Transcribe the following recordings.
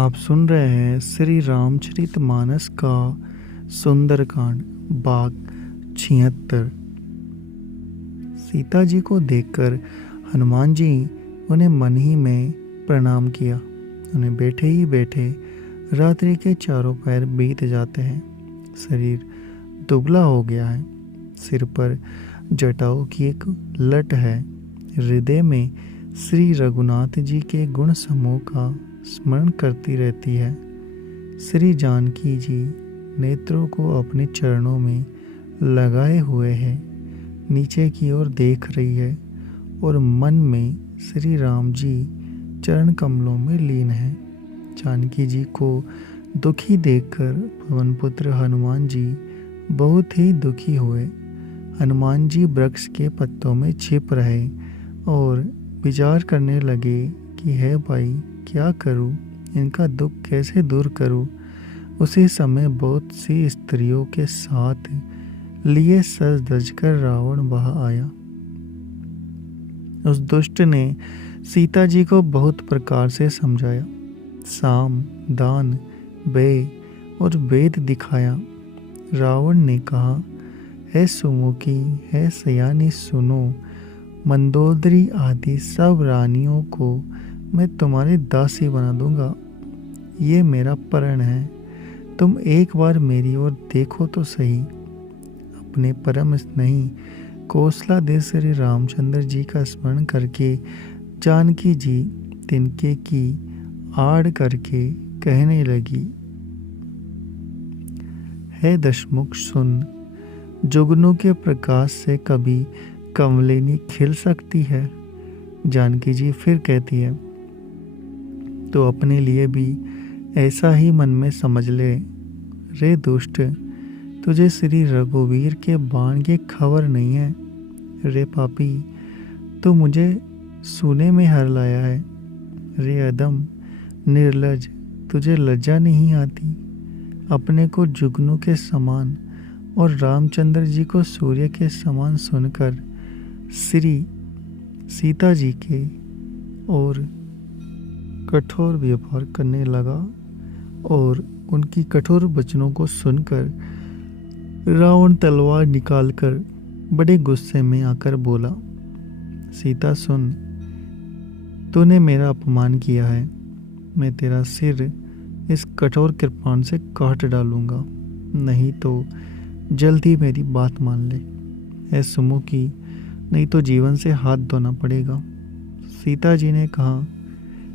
आप सुन रहे हैं श्री रामचरितमानस का सुंदरकांड भाग 76। सीता जी को देखकर हनुमान जी उन्हें मन ही में प्रणाम किया। उन्हें बैठे ही बैठे रात्रि के चारों पैर बीत जाते हैं। शरीर दुबला हो गया है। सिर पर जटाओं की एक लट है। हृदय में श्री रघुनाथ जी के गुण समूह का स्मरण करती रहती है। श्री जानकी जी नेत्रों को अपने चरणों में लगाए हुए है, नीचे की ओर देख रही है और मन में श्री राम जी चरण कमलों में लीन है। जानकी जी को दुखी देखकर पवन पुत्र हनुमान जी बहुत ही दुखी हुए। हनुमान जी वृक्ष के पत्तों में छिप रहे और विचार करने लगे कि है भाई, क्या करूं, इनका दुख कैसे दूर करूं। उसी समय बहुत सी स्त्रियों के साथ लिए सज धज कर रावण वहां आया। उस दुष्ट ने सीता जी को बहुत प्रकार से समझाया, साम दान व्यय और वेद दिखाया। रावण ने कहा, है सुमुखी, है सयानी, सुनो, मंदोदरी आदि सब रानियों को मैं तुम्हारी दासी बना दूंगा। ये मेरा प्रण है। तुम एक बार मेरी ओर देखो तो सही। अपने परम स्नेही कौशला दे श्री रामचंद्र जी का स्मरण करके जानकी जी तिनके की आड़ करके कहने लगी, हे दशमुख सुन, जुगनू के प्रकाश से कभी कमलिनी खिल सकती है। जानकी जी फिर कहती है, तो अपने लिए भी ऐसा ही मन में समझ ले। रे दुष्ट, तुझे श्री रघुवीर के बाण की खबर नहीं है। रे पापी, तू मुझे सूने में हर लाया है। रे अदम निर्लज, तुझे लज्जा नहीं आती। अपने को जुगनू के समान और रामचंद्र जी को सूर्य के समान सुनकर श्री सीता जी के और कठोर व्यवहार करने लगा और उनकी कठोर वचनों को सुनकर रावण तलवार निकालकर बड़े गुस्से में आकर बोला, सीता सुन, तूने मेरा अपमान किया है। मैं तेरा सिर इस कठोर कृपाण से काट डालूंगा, नहीं तो जल्दी मेरी बात मान ले। ऐ सुमुखी, नहीं तो जीवन से हाथ धोना पड़ेगा। सीता जी ने कहा,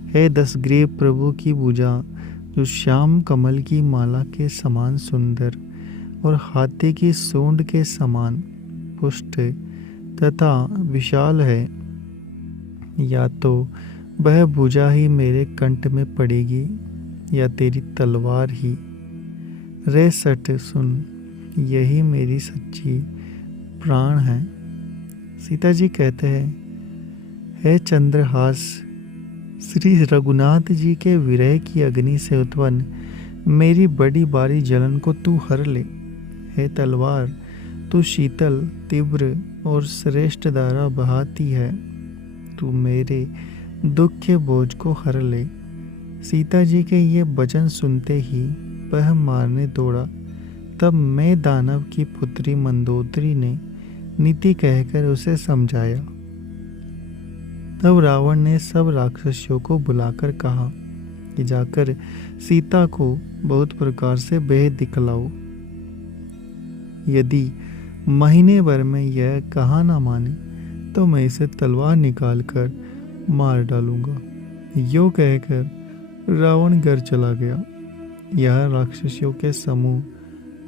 हे दशग्रीव प्रभु की भुजा जो श्याम कमल की माला के समान सुंदर और हाथी की सूंड के समान पुष्ट तथा विशाल है, या तो वह भुजा ही मेरे कंठ में पड़ेगी या तेरी तलवार ही। रे सट सुन, यही मेरी सच्ची प्राण है। सीता जी कहते हैं, हे चंद्रहास, श्री रघुनाथ जी के विरह की अग्नि से उत्पन्न मेरी बड़ी बारी जलन को तू हर ले। हे तलवार, तू शीतल, तीव्र और श्रेष्ठ धारा बहाती है। तू मेरे दुख के बोझ को हर ले। सीता जी के ये वचन सुनते ही वह मारने दौड़ा। तब मैं दानव की पुत्री मंदोदरी ने नीति कहकर उसे समझाया। तब रावण ने सब राक्षसियों को बुलाकर कहा कि जाकर सीता को बहुत प्रकार से भेद दिखलाओ। यदि महीने भर में यह कहा ना माने तो मैं इसे तलवार निकालकर मार डालूंगा। यो कहकर रावण घर चला गया। यह राक्षसियों के समूह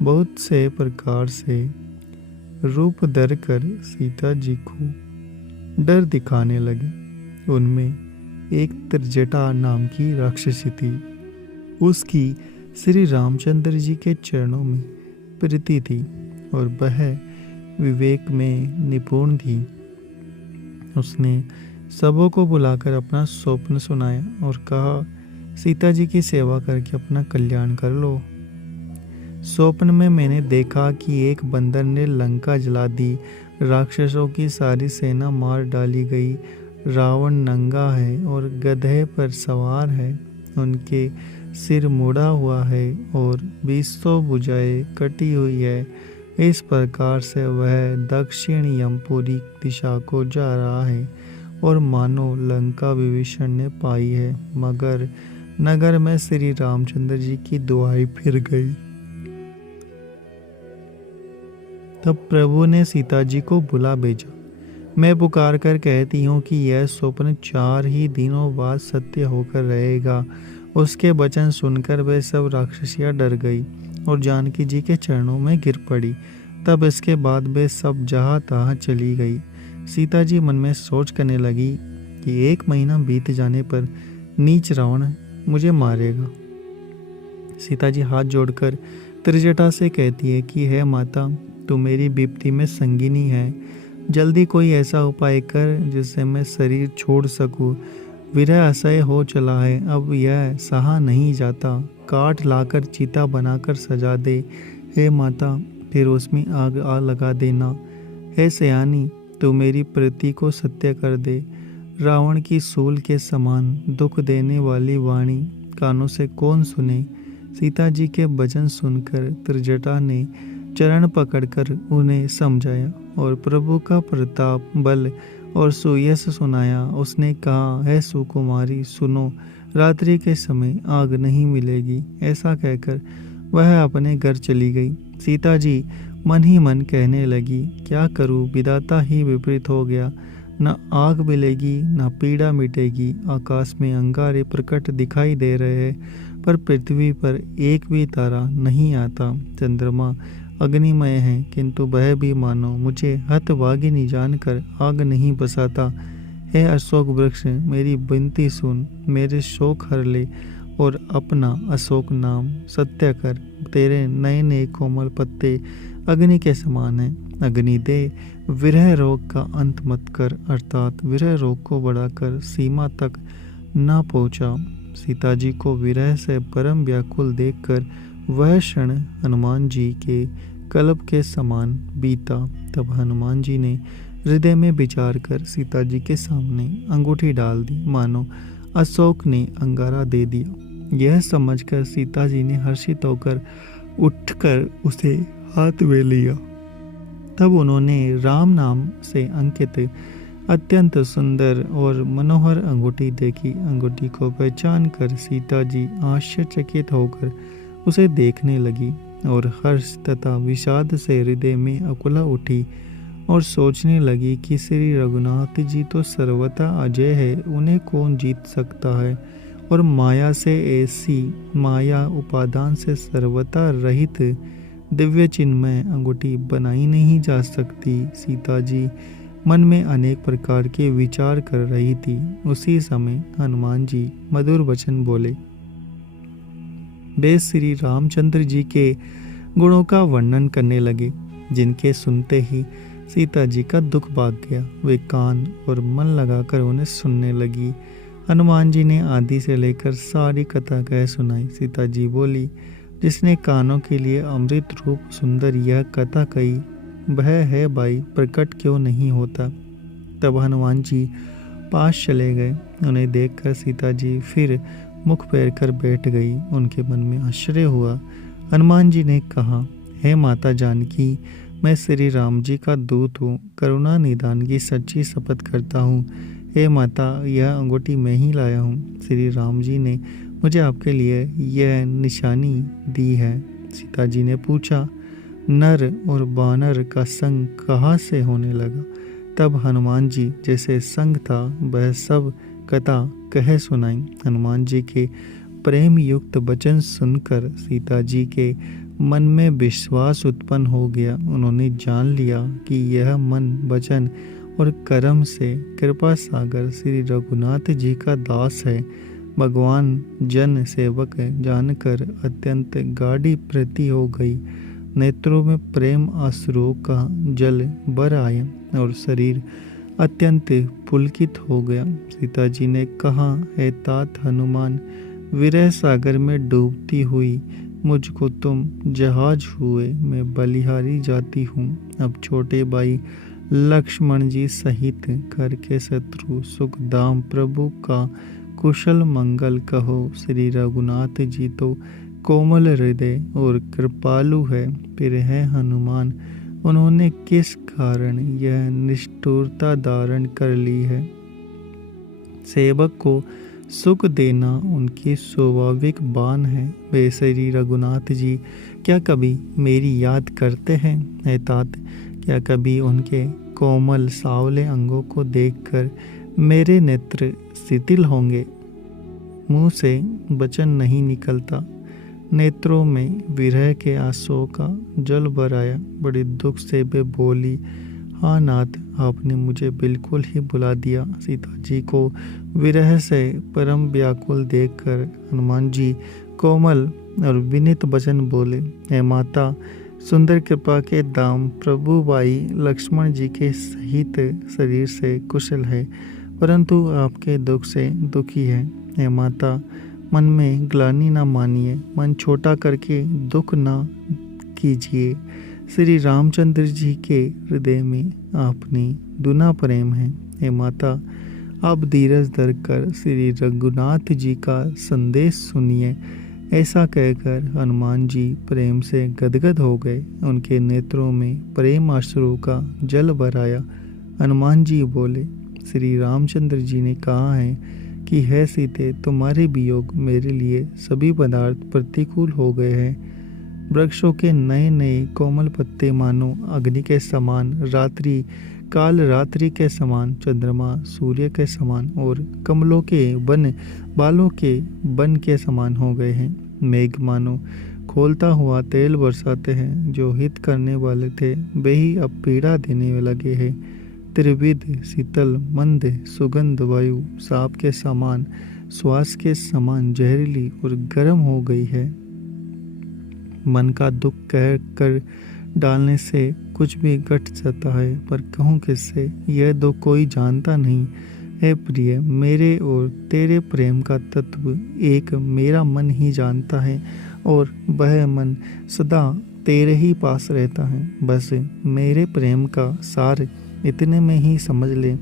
बहुत से प्रकार से रूप धर कर सीता जी को डर दिखाने लगे। उनमें एक त्रिजटा नाम की राक्षसी थी। उसकी श्री रामचंद्र जी के चरणों में प्रीति थी और वह विवेक में निपुण थी। उसने सबों को बुलाकर अपना स्वप्न सुनाया और कहा, सीता जी की सेवा करके अपना कल्याण कर लो। स्वप्न में मैंने देखा कि एक बंदर ने लंका जला दी, राक्षसों की सारी सेना मार डाली गई। रावण नंगा है और गधे पर सवार है। उनके सिर मुड़ा हुआ है और 200 भुजाएं कटी हुई है। इस प्रकार से वह दक्षिण यमपुरी दिशा को जा रहा है और मानो लंका विभीषण ने पाई है, मगर नगर में श्री रामचंद्र जी की दुहाई फिर गई। तब प्रभु ने सीता जी को बुला भेजा। मैं पुकार कर कहती हूँ कि यह स्वप्न 4 ही दिनों बाद सत्य होकर रहेगा। उसके वचन सुनकर वे सब राक्षसियाँ डर गई और जानकी जी के चरणों में गिर पड़ी। तब इसके बाद वे सब जहाँ तहाँ चली गई। सीता जी मन में सोच करने लगी कि 1 महीना बीत जाने पर नीच रावण मुझे मारेगा। सीता जी हाथ जोड़कर त्रिजटा से कहती है कि हे माता, तू मेरी विपत्ति में संगिनी है। जल्दी कोई ऐसा उपाय कर जिससे मैं शरीर छोड़ सकूं। विरह असह्य हो चला है, अब यह सहा नहीं जाता। काठ लाकर चिता बनाकर सजा दे हे माता, फिर उसमें आग लगा देना। हे सयानी, तू मेरी प्रीति को सत्य कर दे। रावण की सूल के समान दुख देने वाली वाणी कानों से कौन सुने। सीता जी के वचन सुनकर त्रिजटा ने चरण पकड़कर उन्हें समझाया और प्रभु का प्रताप, बल और सुयश सुनाया। उसने कहा, हे सुकुमारी सुनो, रात्रि के समय आग नहीं मिलेगी। ऐसा कहकर वह अपने घर चली गई। सीता जी मन ही मन कहने लगी, क्या करूं, विधाता ही विपरीत हो गया। न आग मिलेगी न पीड़ा मिटेगी। आकाश में अंगारे प्रकट दिखाई दे रहे हैं, पर पृथ्वी पर एक भी तारा नहीं आता। चंद्रमा अग्निमय है, किंतु वह भी मानो मुझे हतभागिनी जानकर आग नहीं बसाता। हे अशोक वृक्ष, मेरी विनती सुन, मेरे शोक हर ले और अपना अशोक नाम सत्य कर। तेरे नए नए कोमल पत्ते अग्नि के समान हैं। अग्नि दे, विरह रोग का अंत मत कर, अर्थात विरह रोग को बढ़ाकर सीमा तक न पहुँचा। सीता जी को विरह से परम व्याकुल देखकर वह क्षण हनुमान जी के कल्प के समान बीता। तब हनुमान जी ने हृदय में विचार कर सीता जी के सामने अंगूठी डाल दी, मानो अशोक ने अंगारा दे दिया। यह समझकर सीता जी ने हर्षित होकर उठकर उसे हाथ में लिया। तब उन्होंने राम नाम से अंकित अत्यंत सुंदर और मनोहर अंगूठी देखी। अंगूठी को पहचान कर सीता जी आश्चर्यचकित होकर उसे देखने लगी और हर्ष तथा विषाद से हृदय में अकुला उठी और सोचने लगी कि श्री रघुनाथ जी तो सर्वथा अजय है, उन्हें कौन जीत सकता है। और माया से ऐसी माया उपादान से सर्वथा रहित दिव्य चिन्मय अंगूठी बनाई नहीं जा सकती। सीता जी मन में अनेक प्रकार के विचार कर रही थी। उसी समय हनुमान जी मधुर वचन बोले। वे श्री रामचंद्र जी के गुणों का वर्णन करने लगे, जिनके सुनते ही सीता जी का दुख भाग गया। वे कान और मन लगाकर उन्हें सुनने लगी। हनुमान जी ने आदि से लेकर सारी कथा कह सुनाई। सीता जी बोली, जिसने कानों के लिए अमृत रूप सुंदर यह कथा कही, वह है भाई, प्रकट क्यों नहीं होता। तब हनुमान जी पास चले गए। उन्हें देखकर सीता जी फिर मुख फेर कर बैठ गई। उनके मन में आश्चर्य हुआ। हनुमान जी ने कहा, हे माता जानकी, मैं श्री राम जी का दूत हूँ, करुणा निदान की सच्ची शपथ करता हूँ। हे माता, यह अंगूठी मैं ही लाया हूँ। श्री राम जी ने मुझे आपके लिए यह निशानी दी है। सीता जी ने पूछा, नर और बानर का संग कहाँ से होने लगा। तब हनुमान जी जैसे संग था वह सब कथा कह सुनाई। हनुमान जी के प्रेम युक्त वचन सुनकर सीता जी के मन में विश्वास उत्पन्न हो गया। उन्होंने जान लिया कि यह मन, वचन और कर्म से कृपा सागर श्री रघुनाथ जी का दास है। भगवान जन सेवक जानकर अत्यंत गाढ़ी प्रीति हो गई। नेत्रों में प्रेम आंसुओं का जल भर आया और शरीर अत्यंत पुलकित हो गया। सीता जी ने कहा, हे तात हनुमान, विरह सागर में डूबती हुई मुझको तुम जहाज हुए, मैं बलिहारी जाती हूँ। अब छोटे भाई लक्ष्मण जी सहित घर के शत्रु सुखदाम प्रभु का कुशल मंगल कहो। श्री रघुनाथ जी तो कोमल हृदय और कृपालु है, फिर है हनुमान उन्होंने किस कारण यह निष्ठुरता धारण कर ली है। सेवक को सुख देना उनकी स्वाभाविक बान है। वे श्री रघुनाथ जी क्या कभी मेरी याद करते हैं? हे तात, क्या कभी उनके कोमल सावले अंगों को देखकर मेरे नेत्र शिथिल होंगे? मुंह से वचन नहीं निकलता, नेत्रों में विरह के आंसुओं का जल भर आया। बड़े दुख से वे बोली, हाँ नाथ, आपने मुझे बिल्कुल ही भुला दिया। सीता जी को विरह से परम व्याकुल देखकर हनुमान जी कोमल और विनीत वचन बोले, हे माता, सुंदर कृपा के दाम प्रभु भाई लक्ष्मण जी के सहित शरीर से कुशल है, परंतु आपके दुख से दुखी है। हे माता, मन में ग्लानि न मानिए, मन छोटा करके दुख न कीजिए। श्री रामचंद्र जी के हृदय में आपने दुना प्रेम है। हे माता, आप धीरज धर कर श्री रघुनाथ जी का संदेश सुनिए। ऐसा कहकर हनुमान जी प्रेम से गदगद हो गए। उनके नेत्रों में प्रेम अश्रु का जल भराया। हनुमान जी बोले, श्री रामचंद्र जी ने कहा है कि हे सीते, तुम्हारे वियोग मेरे लिए सभी पदार्थ प्रतिकूल हो गए हैं। वृक्षों के नए नए कोमल पत्ते मानो अग्नि के समान, रात्रि काल रात्रि के समान, चंद्रमा सूर्य के समान और कमलों के वन बालों के वन के समान हो गए हैं। मेघ मानो खोलता हुआ तेल बरसाते हैं। जो हित करने वाले थे वे ही अब पीड़ा देने लगे हैं। त्रिविध शीतल मंद सुगंध वायु सांप के समान, श्वास के समान जहरीली और गर्म हो गई है। मन का दुख कह कर डालने से कुछ भी घट जाता है, पर कहूँ किससे, यह दुख कोई जानता नहीं। हे प्रिय, मेरे और तेरे प्रेम का तत्व एक मेरा मन ही जानता है और वह मन सदा तेरे ही पास रहता है। बस मेरे प्रेम का सार इतने में ही समझ ले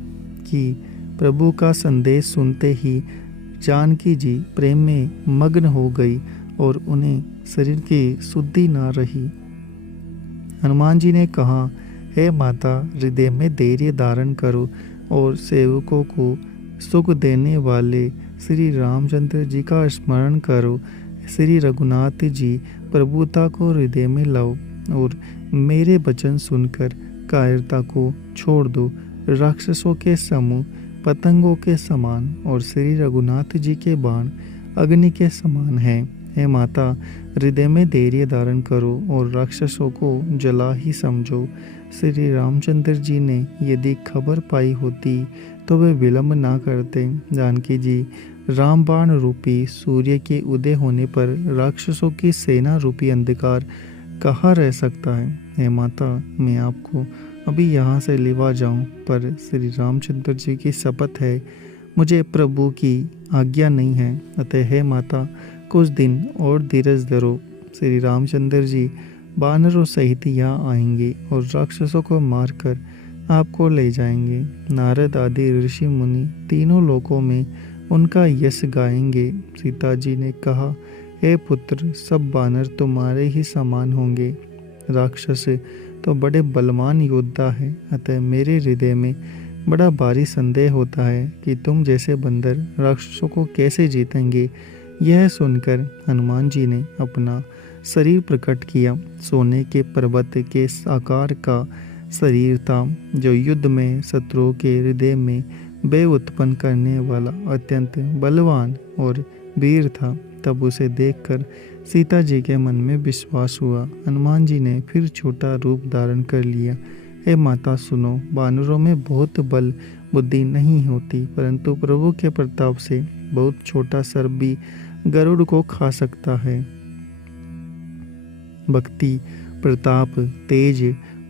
कि प्रभु का संदेश सुनते ही जानकी जी प्रेम में मग्न हो गई और उन्हें शरीर की शुद्धि न रही। हनुमान जी ने कहा, हे माता, हृदय में धैर्य धारण करो और सेवकों को सुख देने वाले श्री रामचंद्र जी का स्मरण करो। श्री रघुनाथ जी प्रभुता को हृदय में लाओ और मेरे वचन सुनकर कायरता को छोड़ दो। राक्षसों के समूह पतंगों के समान और श्री रघुनाथ जी के बाण अग्नि के समान हैं। हे माता, हृदय में धैर्य धारण करो और राक्षसों को जला ही समझो। श्री रामचंद्र जी ने यदि खबर पाई होती तो वे विलंब ना करते। जानकी जी, रामबाण रूपी सूर्य के उदय होने पर राक्षसों की सेना रूपी अंधकार कहाँ रह सकता है। हे माता, मैं आपको अभी यहाँ से लेवा जाऊँ, पर श्री रामचंद्र जी की शपथ है, मुझे प्रभु की आज्ञा नहीं है। अतः हे माता, कुछ दिन और धीरज धरो। श्री रामचंद्र जी बानरों सहित यहाँ आएंगे और राक्षसों को मारकर आपको ले जाएंगे। नारद आदि ऋषि मुनि तीनों लोकों में उनका यश गाएंगे। सीता जी ने कहा, हे पुत्र, सब बानर तुम्हारे ही समान होंगे। राक्षस तो बड़े बलवान योद्धा है, अतः मेरे हृदय में बड़ा भारी संदेह होता है कि तुम जैसे बंदर राक्षसों को कैसे जीतेंगे। यह सुनकर हनुमान जी ने अपना शरीर प्रकट किया। सोने के पर्वत के आकार का शरीर था, जो युद्ध में शत्रुओं के हृदय में भय उत्पन्न करने वाला अत्यंत बलवान और वीर था। तब उसे देखकर सीता जी के मन में विश्वास हुआ। हनुमान जी ने फिर छोटा रूप धारण कर लिया। हे माता सुनो, बानरों में बहुत बल बुद्धि नहीं होती, परंतु प्रभु के प्रताप से बहुत छोटा सर्प भी गरुड़ को खा सकता है। भक्ति, प्रताप, तेज,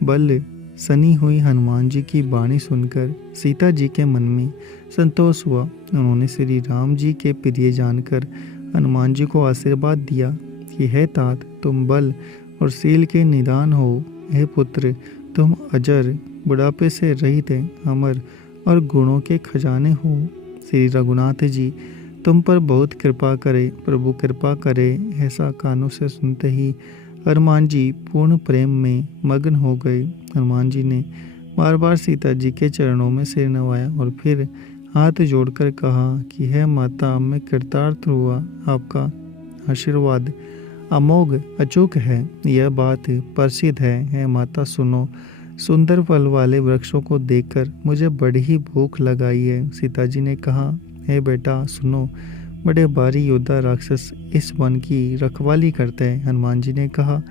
बल सनी हुई हनुमान जी की वाणी सुनकर सीता जी के मन में संतोष हुआ। उन्होंने श्री राम जी के प्रिय जानकर हनुमान जी को आशीर्वाद दिया कि हे तात, तुम बल और शील के निदान हो। हे पुत्र, तुम अजर, बुढ़ापे से रहित, अमर और गुणों के खजाने हो। श्री रघुनाथ जी तुम पर बहुत कृपा करे, प्रभु कृपा करे। ऐसा कानों से सुनते ही हनुमान जी पूर्ण प्रेम में मग्न हो गए। हनुमान जी ने बार बार सीता जी के चरणों में सिर नवाया और फिर हाथ जोड़कर कहा कि हे माता, मैं कृतार्थ हुआ। आपका आशीर्वाद अमोघ अचूक है, यह बात प्रसिद्ध है। हे माता सुनो, सुंदर फल वाले वृक्षों को देखकर मुझे बड़ी ही भूख लगाई है। सीता जी ने कहा, हे बेटा सुनो, बड़े भारी योद्धा राक्षस इस वन की रखवाली करते हैं। हनुमान जी ने कहा,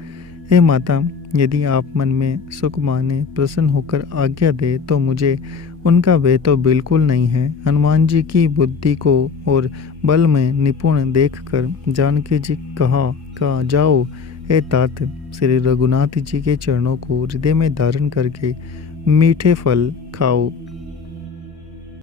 हे माता, यदि आप मन में सुख माने प्रसन्न होकर आज्ञा दे तो मुझे उनका भय तो बिल्कुल नहीं है। हनुमान जी की बुद्धि को और बल में निपुण देखकर जानकी जी कहा जाओ हे तात, श्री रघुनाथ जी के चरणों को हृदय में धारण करके मीठे फल खाओ।